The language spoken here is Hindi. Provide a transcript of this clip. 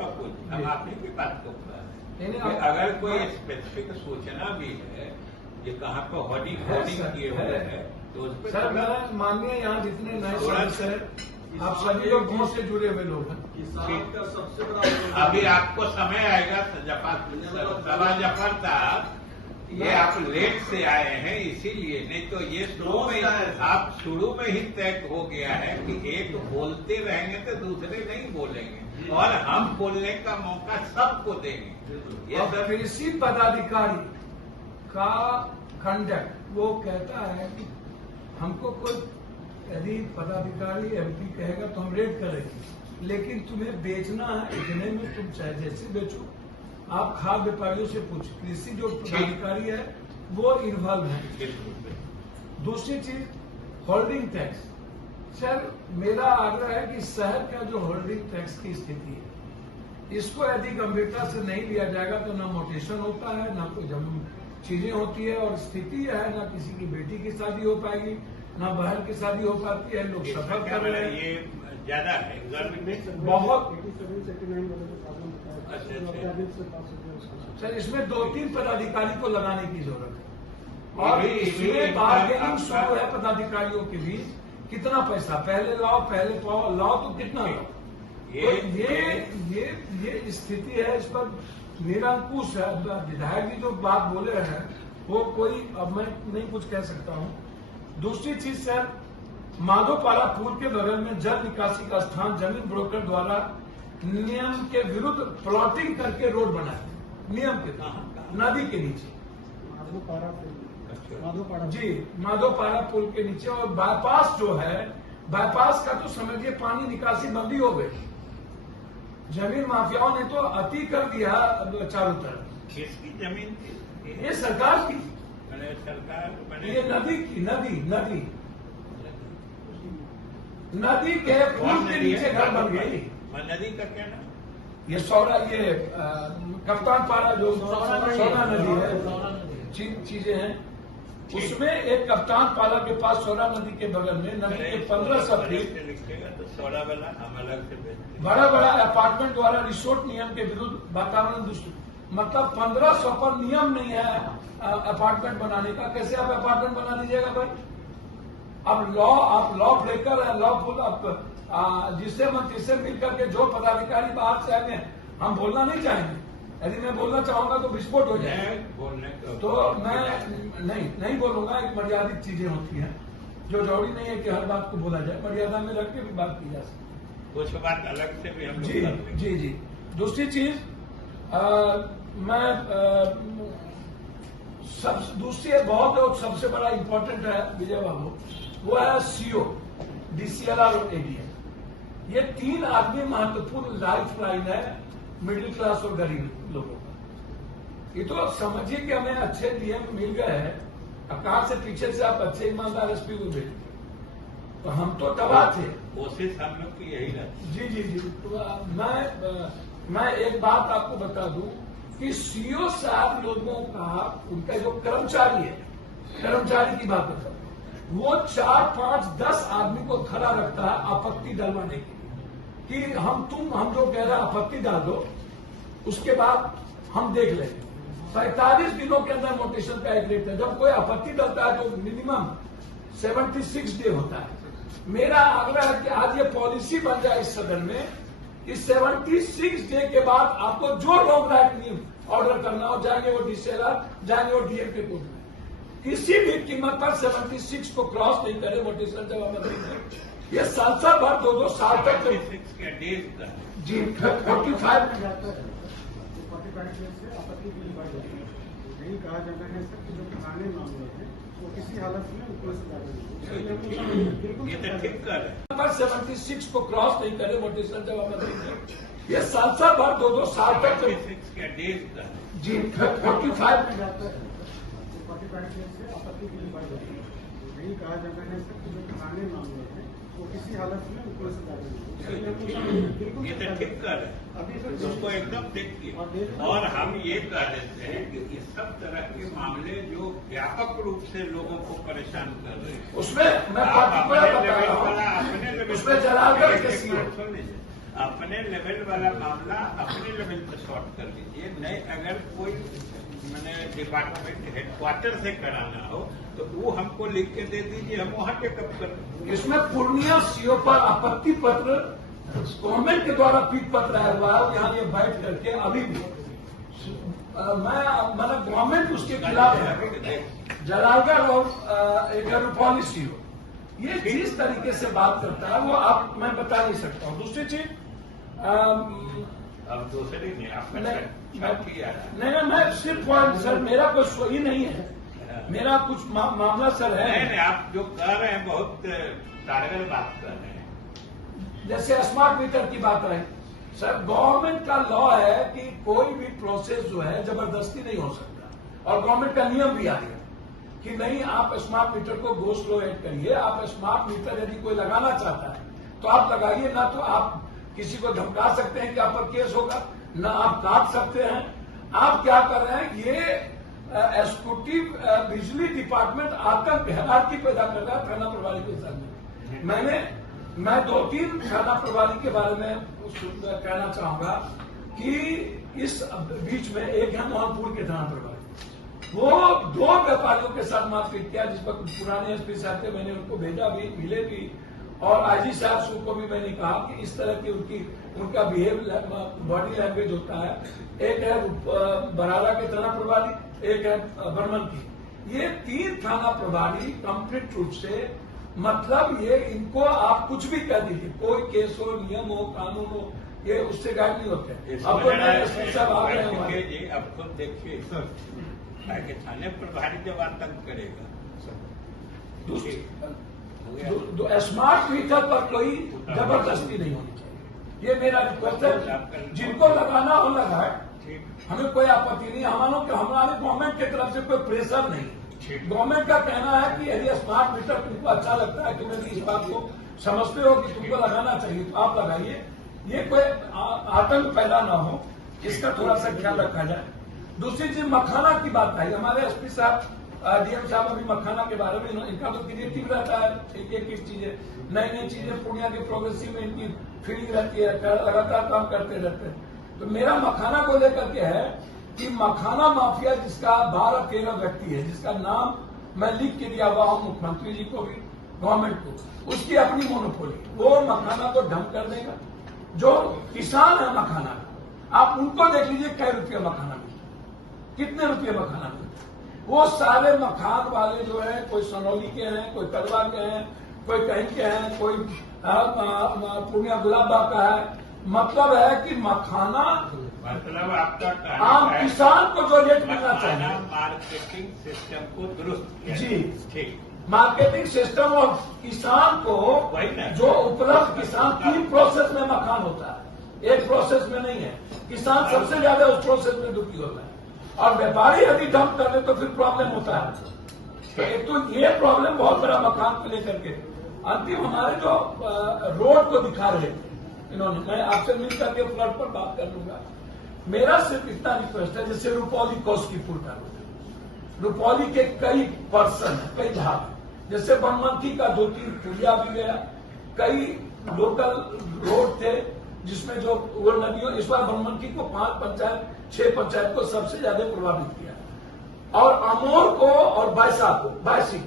का कुछ हम आपने की बात को अगर कोई स्पेसिफिक सूचना भी है ये कहाँ पर होर्डिंग किए हुए हैं तो उस पर सर माननीय यहाँ जितने नए सदस्य हैं आप सभी लोग गांव से जुड़े हुए लोग हैं। किसान का सबसे बड़ा अभी आपको समय आएगा सभा जफर साहब ये आप लेट से आए हैं इसीलिए, नहीं तो ये शुरू में आप शुरू में ही तय हो गया है कि एक बोलते रहेंगे तो दूसरे नहीं बोलेंगे और हम बोलने का मौका सबको देंगे। ये कृषि पदाधिकारी का कंडक्ट वो कहता है कि हमको कोई यदि पदाधिकारी एमपी कहेगा तो हम रेड करेंगे, लेकिन तुम्हें बेचना है इतने में तुम चाहे जैसे बेचो। आप खाद्य व्यापारियों से पूछो, कृषि जो पदाधिकारी है वो इन्वॉल्व है। दूसरी चीज होल्डिंग टैक्स। सर मेरा आग्रह है कि शहर का जो होल्डिंग टैक्स की स्थिति है इसको यदि गंभीरता से नहीं लिया जाएगा तो ना मोटेशन होता है, ना कोई चीजें होती है और स्थिति है ना किसी की बेटी की शादी हो पाएगी ना बहन की शादी हो पाती है। लोग सफर कर रहे हैं, ये ज्यादा है बहुत। सर इसमें 2-3 पदाधिकारी को लगाने की जरूरत है और इसमें बार्गेनिंग शुरू है पदाधिकारियों के बीच। कितना पैसा पहले लाओ पहले पाओ, लाओ तो कितना लाओ। ये स्थिति है, इस पर निरंकुश है। विधायक जी जो बात बोले हैं वो कोई अब मैं नहीं कुछ कह सकता हूं। दूसरी चीज सर माधोपारा पुल के बगल में जल निकासी का स्थान जमीन ब्रोकर द्वारा नियम के विरुद्ध प्लॉटिंग करके रोड बना है, नियम के नदी के नीचे माधोपारा पुल के नीचे। और बाईपास जो है बाईपास का तो समझिए पानी निकासी बंदी हो गई। जमीन माफियाओं ने तो अति कर दिया चारों तरफ। किसकी जमीन थी? ये सरकार की, सरकार ये नदी की नदी के पुल के नीचे घर बन गई। नदी का क्या नाम? ये कप्तान पारा जो सोना नदी है, चीजें हैं उसमें एक कप्तान पारा के पास सोना नदी के बगल में नदी के 1500 फीट तो सोना वाला हम अलग से बड़ा अपार्टमेंट द्वारा रिसोर्ट नियम के विरुद्ध वातावरण दूषित। मतलब 1500 पर नियम नहीं है अपार्टमेंट बनाने का। कैसे आप अपार्टमेंट बना दीजिएगा भाई? अब आप लॉ ब्रेकर है, लॉफुल आप जिससे मन जिससे मिलकर के जो पदाधिकारी बाहर से आएंगे हम बोलना नहीं चाहेंगे। यदि मैं बोलना चाहूंगा तो विस्फोट हो जाएगा। तो मैं नहीं बोलूंगा। एक मर्यादित चीजें होती हैं जो जरूरी नहीं है कि हर बात को बोला जाए, मर्यादा में रख के भी बात की जा सकती है। कुछ बात अलग से भी हम जी। दूसरी चीज दूसरी बहुत सबसे बड़ा इम्पोर्टेंट है विजय बाबू, वो है सीओ डीसीएलआर और एडीएम। ये 3 आदमी महत्वपूर्ण लाइफ लाइन है मिडिल क्लास और गरीब लोगों का। ये तो समझिए कि हमें अच्छे डीएम मिल गए हैं, अकाल से पीछे से आप अच्छे ईमानदार एसपी को भेज, तो हम तो तबाह थे। कोशिश हम लोग की यही रहती। जी। तो मैं एक बात आपको बता दूं कि सीओ साहब लोगों का उनका जो कर्मचारी है, कर्मचारी की बात करता हूं, वो 4, 5, 10 आदमी को खड़ा रखता है आपत्ति डलवाने के लिए कि हम जो कह रहे हैं आपत्ति डाल दो, उसके बाद हम देख लेंगे। 45 दिनों के अंदर नोटिशन का एक रेट है। जब कोई आपत्ति डालता है तो मिनिमम 76 डे होता है। मेरा आग्रह है कि आज ये पॉलिसी बन जाए इस सदन में कि 76 डे के बाद आपको जो लॉन्ग राइट ऑर्डर करना हो, जाएंगे वो डीसीएलआर, जाएंगे वो डीएम के कोर्ट में, किसी भी कीमत पर 76 को क्रॉस नहीं करे नोटिशन जब हम देंगे। ये साल भर 2-2 साल तक जी 45 में जाता है। 45 से आपत्ति की बात होती है। यही कहा जाता है सर कि जो पुराने मामले हैं वो किसी हालत में ऊपर से बिल्कुल 76 को क्रॉस नहीं करे नोटिशन जब हम देंगे। ये साल भर 2-2 साल तक जी 45 में जाता है। 45 से आपत्ति की बात होती है। यही कहा जाता है सर कि जो पुराने मामले हैं वो किसी हालत में ऊपर से उसको एकदम देखिए। और हम ये कह देते हैं कि इस सब तरह के मामले जो व्यापक रूप से लोगों को परेशान कर रहे हैं, उसमें मैं उसमें जलालगढ़ के सीओ अपने लेवल वाला मामला अपने लेवल पर सॉर्ट कर लीजिए। नहीं अगर कोई मैंने डिपार्टमेंट हेडक्वार्टर से कराना हो तो वो हमको लिख के दे दीजिए, हम वहाँ टेकअप कर देंगे। इसमें पूर्णिया सीओ पर आपत्ति पत्र गवर्नमेंट के द्वारा पीठ पत्र आया हुआ है। यहाँ ये बैठ करके अभी भी मैंने गवर्नमेंट उसके खिलाफ है। जलालगढ़ और एक रुपौली सीओ ये जिस तरीके से बात करता है वो आप मैं बता नहीं सकता हूँ। दूसरी चीज अब दूसरी नहीं आपने नहीं मैं सिर्फ पॉइंट सर मेरा कोई सही नहीं है, मेरा कुछ मामला सर है। नहीं आप जो कर रहे हैं बहुत कारगर बात कर रहे हैं। जैसे स्मार्ट मीटर की बात आई सर, गवर्नमेंट का लॉ है कि कोई भी प्रोसेस जो है जबरदस्ती नहीं हो सकता और गवर्नमेंट का नियम भी आ गया कि नहीं आप स्मार्ट मीटर को गो स्लो ऐड करिए। आप स्मार्ट मीटर यदि कोई लगाना चाहता है तो आप लगाइए, ना तो आप किसी को धमका सकते हैं कि आप पर केस होगा, ना आप काट सकते हैं। आप क्या कर रहे हैं, ये एग्जीक्यूटिव बिजली डिपार्टमेंट आतंक हैरानी पैदा कर रहा है थाना प्रभारी के सामने। मैं 2-3 थाना प्रभारी के बारे में कहना चाहूंगा कि इस बीच में एक है मोहनपुर के थाना प्रभारी, वो 2 व्यापारियों के साथ मारपीट किया, जिस पर पुराने एसपी साहब थे, मैंने उनको भेजा भी, मिले भी और आईजी साहब को भी मैंने कहा कि इस तरह की उनका बॉडी लैंग्वेज होता है। एक है बराला के थाना प्रभारी, एक है बर्मन की। ये 3 थाना प्रभारी कंप्लीट रूप से मतलब ये इनको आप कुछ भी कह दीजिए, कोई केस हो, नियम हो, कानून हो, ये उससे गायब नहीं होते। अब तो एसपी साहब आ गए हमारे, अब खुद देखिए थाने प्रभारी जब आतंक करेगा। स्मार्ट मीटर पर कोई जबरदस्ती नहीं होनी चाहिए, ये मेरा रिक्वेस्ट है। जिनको लगाना हो लगाए, हमें कोई आपत्ति नहीं। हमारे गवर्नमेंट की तरफ से कोई प्रेशर नहीं। गवर्नमेंट का कहना है कि यदि स्मार्ट मीटर तुमको अच्छा लगता है, तुम यदि इस बात को समझते हो कि तुमको लगाना चाहिए तो आप लगाइए। ये कोई आतंक पैदा ना हो, इसका थोड़ा सा ख्याल रखा जाए। दूसरी चीज मखाना की बात आई, हमारे एसपी साहब डीएम साहब अभी मखाना के बारे में इनका तो क्रिएटिव रहता है, एक चीजें नई चीजें पूर्णिया के प्रोग्रेसिव में इनकी फीलिंग रहती है, लगातार काम करते रहते हैं। तो मेरा मखाना को लेकर के है कि मखाना माफिया जिसका 12-13 व्यक्ति है, जिसका नाम मैं लिख के दिया हुआ हूं मुख्यमंत्री जी को भी, गवर्नमेंट को, उसकी अपनी मोनोपोली, वो मखाना को ढंग कर देगा। जो किसान है मखाना, आप उनको देख लीजिए कै रुपये मखाना मिलता, कितने रुपये मखाना मिलता। वो सारे मखान वाले जो है, कोई सनौली के हैं, कोई कड़वा के हैं, कोई कहीं के हैं, कोई पूर्णिया गुलाबबाग का है। मतलब है कि मखाना मतलब आपका आम किसान को जो रेट मिलना चाहिए, मार्केटिंग सिस्टम को दुरुस्त किया। जी ठीक, मार्केटिंग सिस्टम और किसान को जो उपलब्ध, किसान 3 प्रोसेस में मखान होता है, एक प्रोसेस में नहीं है। किसान सबसे ज्यादा उस प्रोसेस में दुखी होता है और व्यापारी यदि डंप कर ले तो फिर प्रॉब्लम होता है। एक तो ये प्रॉब्लम बहुत बड़ा मकान को लेकर के। अंतिम हमारे जो रोड को दिखा रहे थे इन्होंने, मैं आपसे मिल करके फ्लड पर बात कर लूंगा। मेरा सिर्फ इतना रिक्वेस्ट है, जैसे रुपौली कोसकीपुर का रोड, रुपौली के कई पर्सन है, कई भाग, जैसे बनमनखी का 2-3 पुलिया भी गया, कई लोकल रोड थे जिसमें जो वो नदियों, इस बार बनमनखी को 5 पंचायत 6 पंचायत को सबसे ज्यादा प्रभावित किया और अमोर को और बायसी